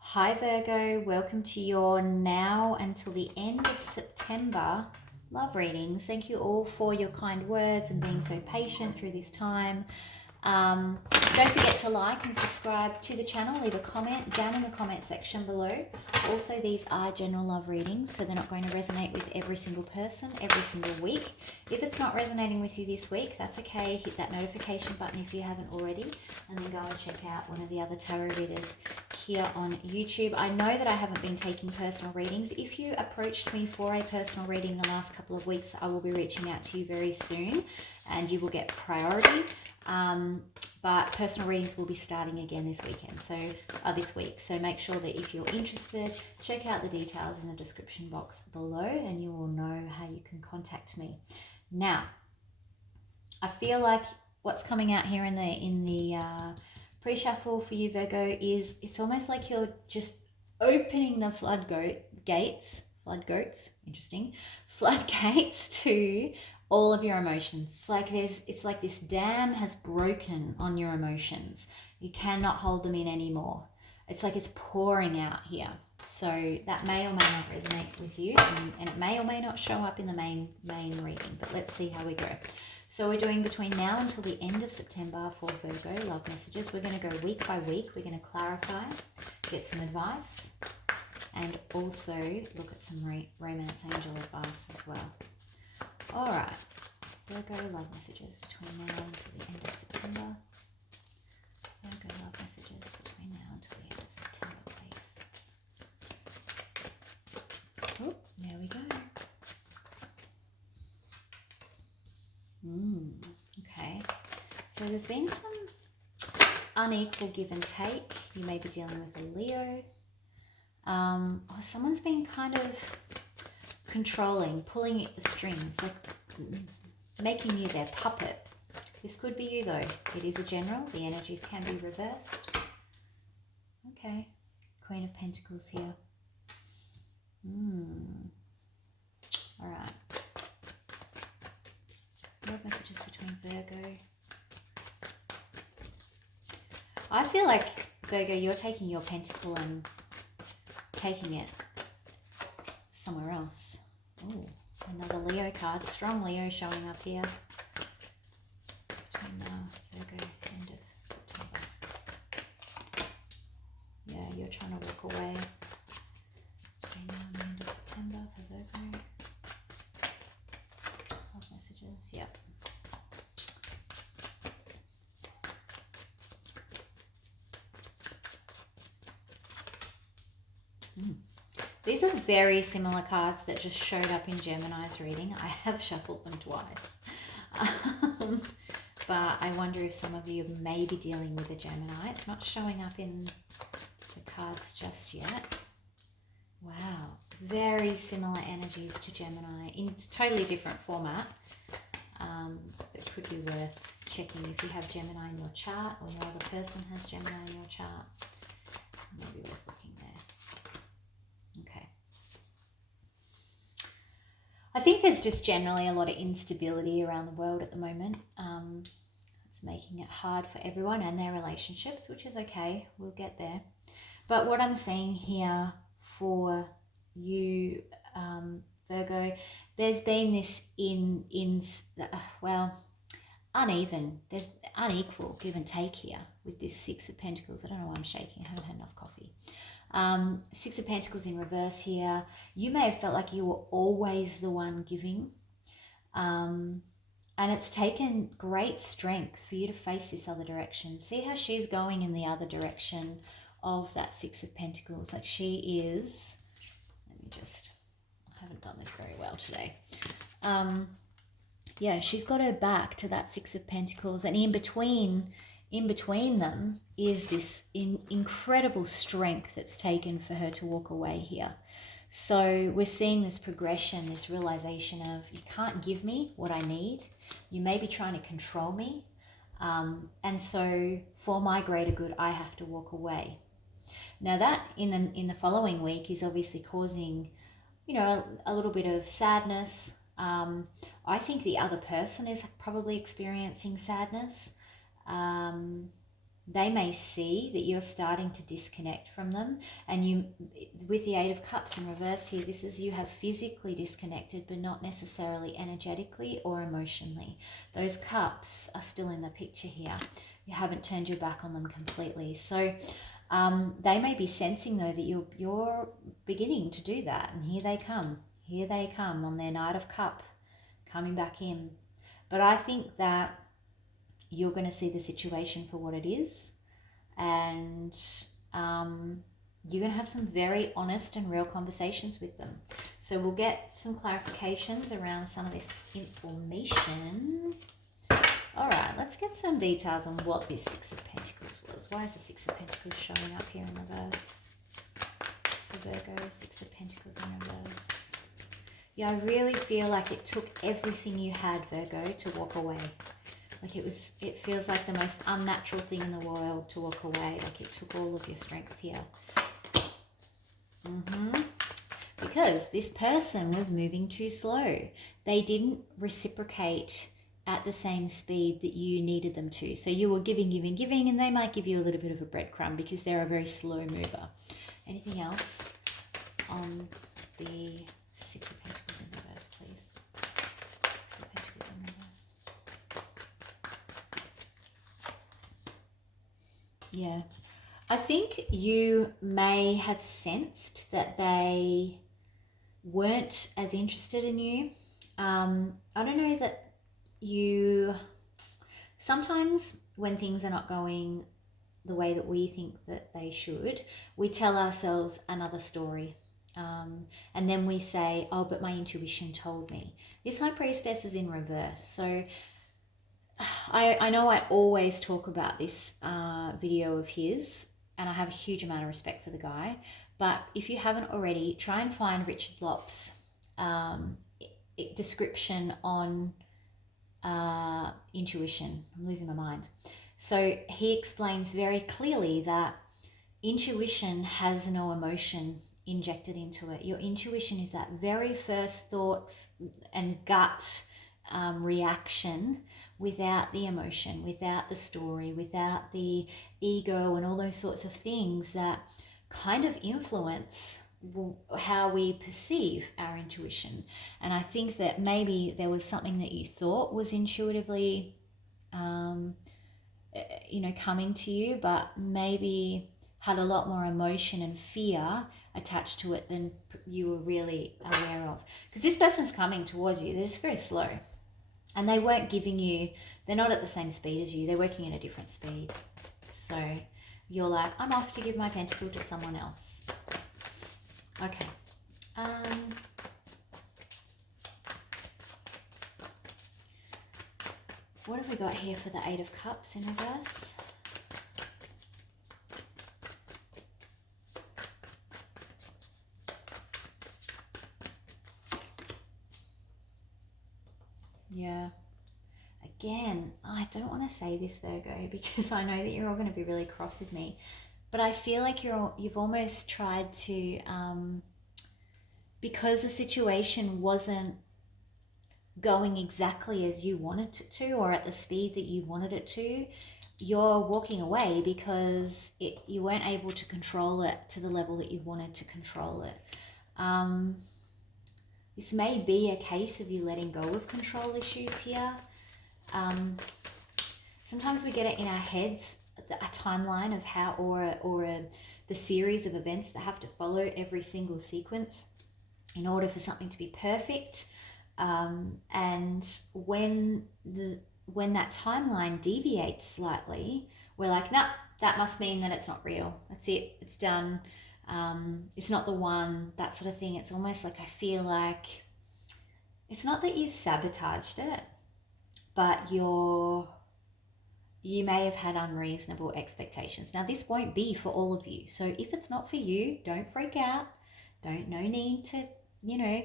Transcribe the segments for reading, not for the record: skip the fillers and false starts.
Hi Virgo, welcome to your now until the end of September love readings. Thank you all for your kind words and being so patient through this time. Don't forget to like and subscribe to the channel. Leave a comment down in the comment section below. Also, these are general love readings, so they're not going to resonate with every single person every single week. If it's not resonating with you this week, that's okay. Hit that notification button if you haven't already, and then go and check out one of the other tarot readers here on YouTube. I know that I haven't been taking personal readings. If you approached me for a personal reading the last couple of weeks, I will be reaching out to you very soon and you will get priority. But personal readings will be starting again this week. So make sure that if you're interested, check out the details in the description box below and you will know how you can contact me. Now, I feel like what's coming out here in the pre-shuffle for you, Virgo, is it's almost like you're just opening the floodgates to all of your emotions. It's like this dam has broken on your emotions. You cannot hold them in anymore. It's like it's pouring out here. So that may or may not resonate with you, and it may or may not show up in the main reading, but let's see how we go. So we're doing between now until the end of September for Virgo love messages. We're going to go week by week. We're going to clarify, get some advice, and also look at some romance angel advice as well. All right, Virgo love messages between now until the end of September. Virgo love messages between now until the end of September, please. Oh, there we go. Okay, so there's been some unequal give and take. You may be dealing with a Leo. Or someone's been kind of controlling, pulling at the strings, like making you their puppet. This could be you though. It is a general. The energies can be reversed. Okay, Queen of Pentacles here. All right. Love messages between Virgo. I feel like, Virgo, you're taking your pentacle and taking it somewhere else. Oh, another Leo card. Strong Leo showing up here. Between Virgo, end of September. Yeah, you're trying to walk away. Between now and the end of September for Virgo. Love messages, yep. These are very similar cards that just showed up in Gemini's reading. I have shuffled them twice. But I wonder if some of you may be dealing with a Gemini. It's not showing up in the cards just yet. Wow. Very similar energies to Gemini in totally different format. It could be worth checking if you have Gemini in your chart or your other person has Gemini in your chart. Maybe worth looking there. Okay. I think there's just generally a lot of instability around the world at the moment. It's making it hard for everyone and their relationships, which is okay. We'll get there. But what I'm seeing here for you, Virgo, there's been this uneven. There's unequal give and take here with this Six of Pentacles. I don't know why I'm shaking. I haven't had enough coffee. Six of Pentacles in reverse here. You may have felt like you were always the one giving. And it's taken great strength for you to face this other direction. See how she's going in the other direction of that Six of Pentacles. Like she is, I haven't done this very well today. Yeah, she's got her back to that Six of Pentacles, and in between them is this incredible strength that's taken for her to walk away here. So we're seeing this progression, this realization of you can't give me what I need. You may be trying to control me. And so for my greater good, I have to walk away. Now that in the following week is obviously causing, a little bit of sadness. I think the other person is probably experiencing sadness. they may see that you're starting to disconnect from them, and you, with the Eight of Cups in reverse here, this is you have physically disconnected, but not necessarily energetically or emotionally. Those cups are still in the picture here. You haven't turned your back on them completely. So they may be sensing though that you're beginning to do that, and here they come. Here they come on their Knight of Cup, coming back in. But I think that you're going to see the situation for what it is, and you're going to have some very honest and real conversations with them. So we'll get some clarifications around some of this information. All right, let's get some details on what this Six of Pentacles was. Why is the Six of Pentacles showing up here in reverse? For Virgo, Six of Pentacles in reverse. Yeah, I really feel like it took everything you had, Virgo, to walk away. Like it feels like the most unnatural thing in the world to walk away. Like it took all of your strength here. Because this person was moving too slow. They didn't reciprocate at the same speed that you needed them to. So you were giving, and they might give you a little bit of a breadcrumb because they're a very slow mover. Anything else on the Six of Pentacles in reverse, please? Six of Pentacles in reverse. Yeah, I think you may have sensed that they weren't as interested in you. I don't know that you, sometimes when things are not going the way that we think that they should, we tell ourselves another story. And then we say, oh, but my intuition told me. This High Priestess is in reverse. So I know I always talk about this video of his, and I have a huge amount of respect for the guy. But if you haven't already, try and find Richard Lopp's description on intuition. I'm losing my mind. So he explains very clearly that intuition has no emotion injected into it. Your intuition is that very first thought and gut reaction, without the emotion, without the story, without the ego and all those sorts of things that kind of influence how we perceive our intuition. And I think that maybe there was something that you thought was intuitively coming to you, but maybe had a lot more emotion and fear attached to it than you were really aware of. Because this person's coming towards you, they're just very slow. And they weren't giving you, they're not at the same speed as you, they're working at a different speed. So you're like, I'm off to give my pentacle to someone else. Okay. What have we got here for the Eight of Cups in reverse? Yeah. Again, I don't want to say this, Virgo, because I know that you're all going to be really cross with me. But I feel like you've almost tried to, because the situation wasn't going exactly as you wanted it to, or at the speed that you wanted it to, you're walking away because you weren't able to control it to the level that you wanted to control it. This may be a case of you letting go of control issues here. Sometimes we get it in our heads, a timeline of how, or the series of events that have to follow every single sequence in order for something to be perfect. And when that timeline deviates slightly, we're like, nah, that must mean that it's not real. That's it. It's done. It's not the one, that sort of thing. It's almost like I feel like it's not that you've sabotaged it, but you may have had unreasonable expectations. Now, this won't be for all of you. So if it's not for you, don't freak out. No need to,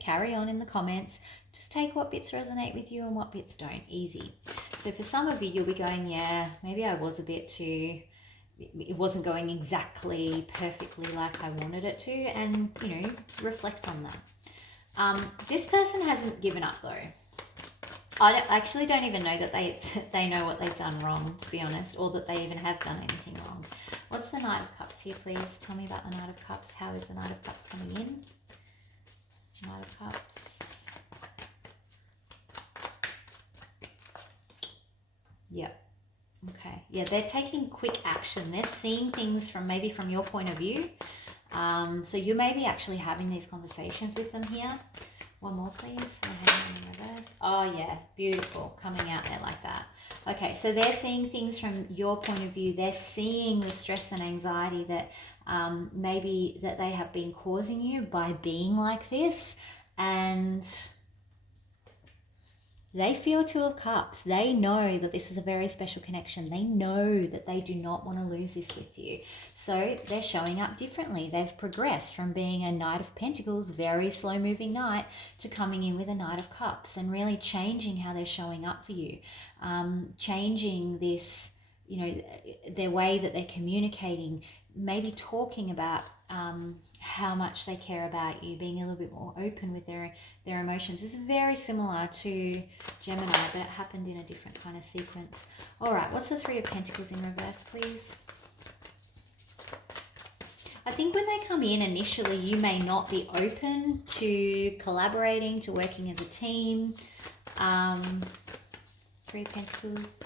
carry on in the comments. Just take what bits resonate with you and what bits don't. Easy. So for some of you, you'll be going, yeah, maybe I was a bit too, it wasn't going exactly perfectly like I wanted it to, and reflect on that. This person hasn't given up though. I actually don't even know that they know what they've done wrong, to be honest, or that they even have done anything wrong. What's the Knight of Cups here, please? Tell me about the Knight of Cups. How is the Knight of Cups coming in? Knight of Cups. Yep. Okay. Yeah, they're taking quick action. They're seeing things from maybe from your point of view. So you may be actually having these conversations with them here. One more, please. In reverse. Oh, yeah. Beautiful. Coming out there like that. Okay, so they're seeing things from your point of view. They're seeing the stress and anxiety that maybe that they have been causing you by being like this. And they feel Two of Cups. They know that this is a very special connection. They know that they do not want to lose this with you. So they're showing up differently. They've progressed from being a Knight of Pentacles, very slow moving knight, to coming in with a Knight of Cups and really changing how they're showing up for you. Changing this, you know, their way that they're communicating, maybe talking about how much they care about you, being a little bit more open with their emotions. This is very similar to Gemini, but it happened in a different kind of sequence. All right, what's the Three of Pentacles in reverse, please? I think when they come in initially, you may not be open to collaborating, to working as a team. Three of Pentacles.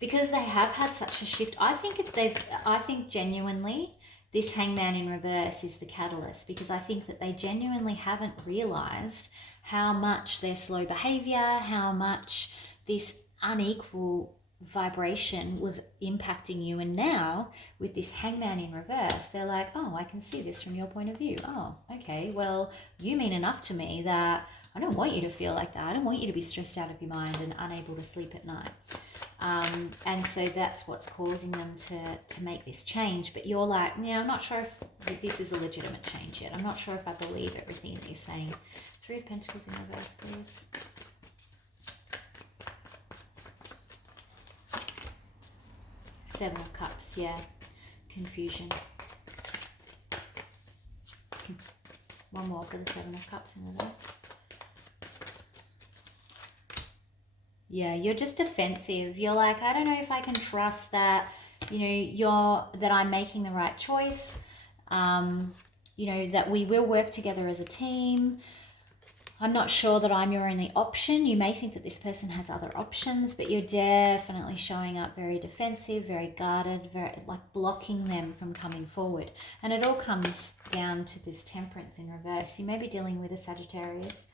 Because they have had such a shift, I think genuinely this Hangman in reverse is the catalyst, because I think that they genuinely haven't realized how much their slow behavior, how much this unequal vibration was impacting you. And now with this Hangman in reverse, they're like, oh, I can see this from your point of view. Oh, okay, well, you mean enough to me that I don't want you to feel like that. I don't want you to be stressed out of your mind and unable to sleep at night. And so that's what's causing them to make this change. But you're like, yeah, I'm not sure if this is a legitimate change yet. I'm not sure if I believe everything that you're saying. Three of Pentacles in reverse, please. Seven of Cups, yeah. Confusion. One more for the Seven of Cups in reverse. Yeah, you're just defensive. You're like, I don't know if I can trust that, you know, that I'm making the right choice. You know, that we will work together as a team. I'm not sure that I'm your only option. You may think that this person has other options, but you're definitely showing up very defensive, very guarded, very like blocking them from coming forward. And it all comes down to this Temperance in reverse. You may be dealing with a Sagittarius.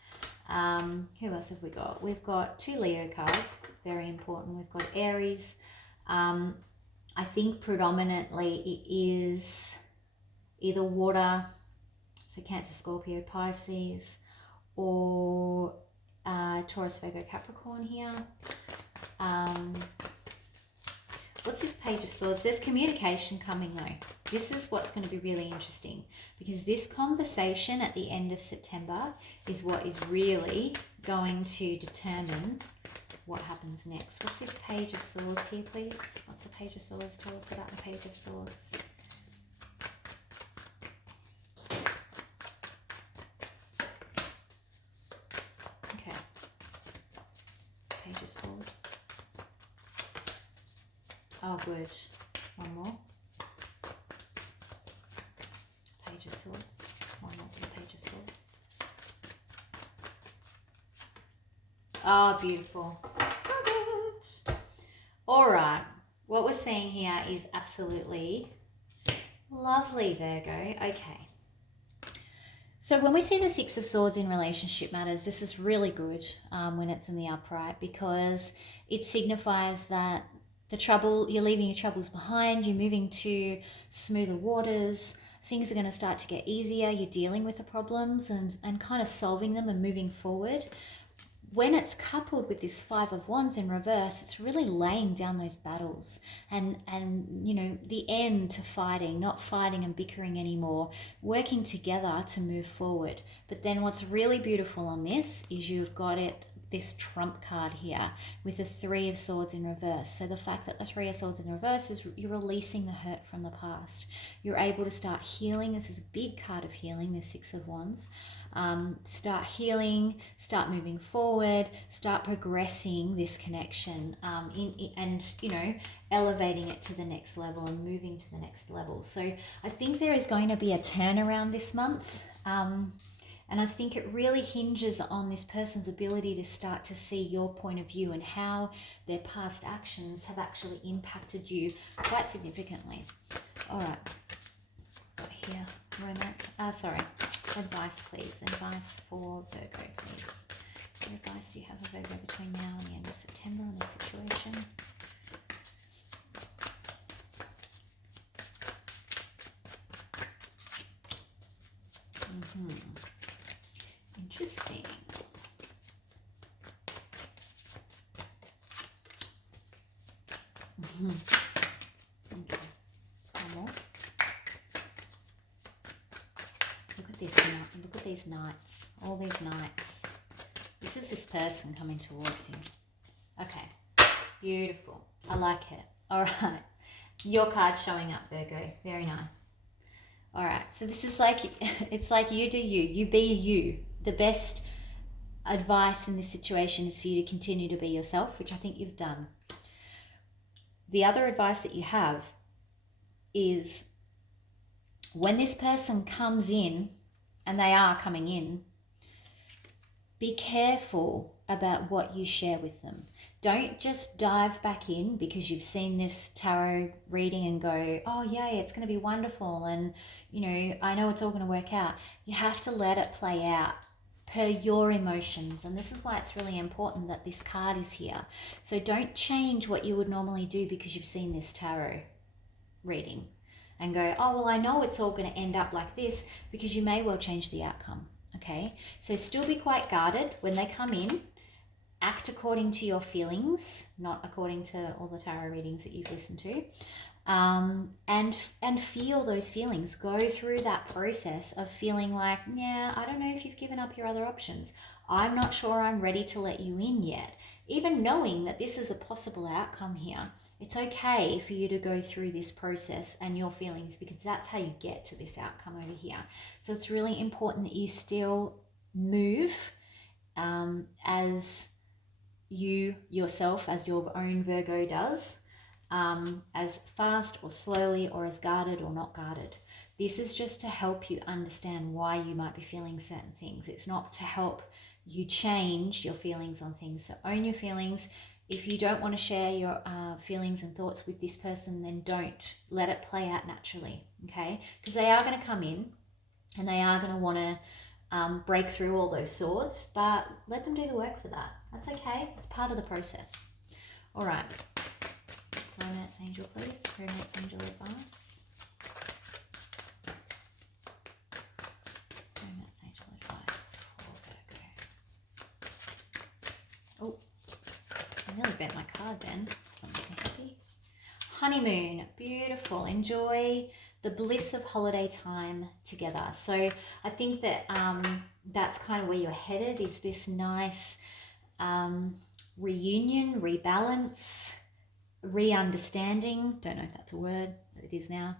Who else have we got? We've got two Leo cards, very important. We've got Aries. I think predominantly it is either water, so Cancer, Scorpio, Pisces, or Taurus, Virgo, Capricorn here. What's this Page of Swords? There's communication coming though. This is what's going to be really interesting, because this conversation at the end of September is what is really going to determine what happens next. What's this Page of Swords here, please? What's the Page of Swords? Tell us about the Page of Swords. Okay. Page of Swords. Oh, good. One more. Page of Swords. One more for the Page of Swords. Oh, beautiful. All right. What we're seeing here is absolutely lovely, Virgo. Okay. So when we see the Six of Swords in relationship matters, this is really good when it's in the upright, because it signifies that the trouble, you're leaving your troubles behind, you're moving to smoother waters, things are going to start to get easier, you're dealing with the problems and kind of solving them and moving forward. When it's coupled with this Five of Wands in reverse, it's really laying down those battles and you know, the end to fighting, not fighting and bickering anymore, working together to move forward. But then what's really beautiful on this is you've got this trump card here with the Three of Swords in reverse. So the fact that the Three of Swords in reverse is you're releasing the hurt from the past. You're able to start healing. This is a big card of healing, the Six of Wands. start healing, start moving forward, start progressing this connection, and elevating it to the next level and moving to the next level. So I think there is going to be a turnaround this month. And I think it really hinges on this person's ability to start to see your point of view and how their past actions have actually impacted you quite significantly. All right. Got here, romance. Advice, please. Advice for Virgo, please. What advice do you have for Virgo between now and the end of September on this situation? Interesting. Okay. One more. Look at this. Look at these knights. All these knights. This is this person coming towards you. Okay. Beautiful. I like it. All right. Your card showing up, Virgo. Very nice. All right. So this is like, it's like you do you. You be you. The best advice in this situation is for you to continue to be yourself, which I think you've done. The other advice that you have is when this person comes in, and they are coming in, be careful about what you share with them. Don't just dive back in because you've seen this tarot reading and go, oh yay, it's going to be wonderful, and I know it's all going to work out. You have to let it play out per your emotions, and this is why it's really important that this card is here. So don't change what you would normally do because you've seen this tarot reading and go, oh well, I know it's all going to end up like this, because you may well change the outcome. Okay, so still be quite guarded when they come in. Act according to your feelings, not according to all the tarot readings that you've listened to. And feel those feelings. Go through that process of feeling like, yeah, I don't know if you've given up your other options. I'm not sure I'm ready to let you in yet. Even knowing that this is a possible outcome here, it's okay for you to go through this process and your feelings, because that's how you get to this outcome over here. So it's really important that you still move as you yourself, as your own Virgo does, as fast or slowly, or as guarded or not guarded. This is just to help you understand why you might be feeling certain things. It's not to help you change your feelings on things. So own your feelings. If you don't want to share your feelings and thoughts with this person, then don't. Let it play out naturally, okay? Because they are going to come in and they are going to want to break through all those swords, but let them do the work for that. That's okay. It's part of the process. All right. Romance angel, please. Romance angel advice. Romance angel advice for Virgo. Oh, I nearly bent my card then. Doesn't make me happy. Honeymoon. Beautiful. Enjoy the bliss of holiday time together. So I think that that's kind of where you're headed, is this nice reunion, rebalance, re-understanding. Don't know if that's a word. It is now.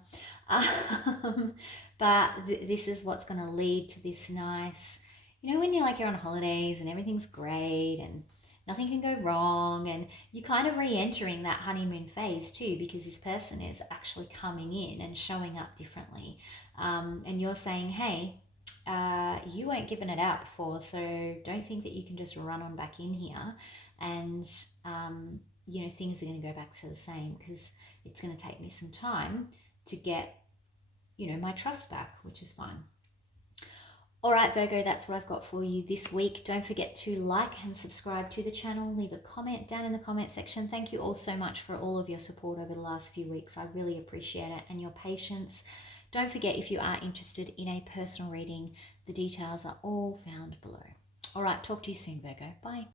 But this is what's going to lead to this nice, when you're on holidays and everything's great and nothing can go wrong, and you're kind of re-entering that honeymoon phase too, because this person is actually coming in and showing up differently. And you're saying, hey, you weren't giving it out before, so don't think that you can just run on back in here and things are going to go back to the same, because it's going to take me some time to get my trust back, which is fine. All right, Virgo, that's what I've got for you this week. Don't forget to like and subscribe to the channel. Leave a comment down in the comment section. Thank you all so much for all of your support over the last few weeks. I really appreciate it, and your patience. Don't forget, if you are interested in a personal reading, the details are all found below. All right, talk to you soon, Virgo. Bye.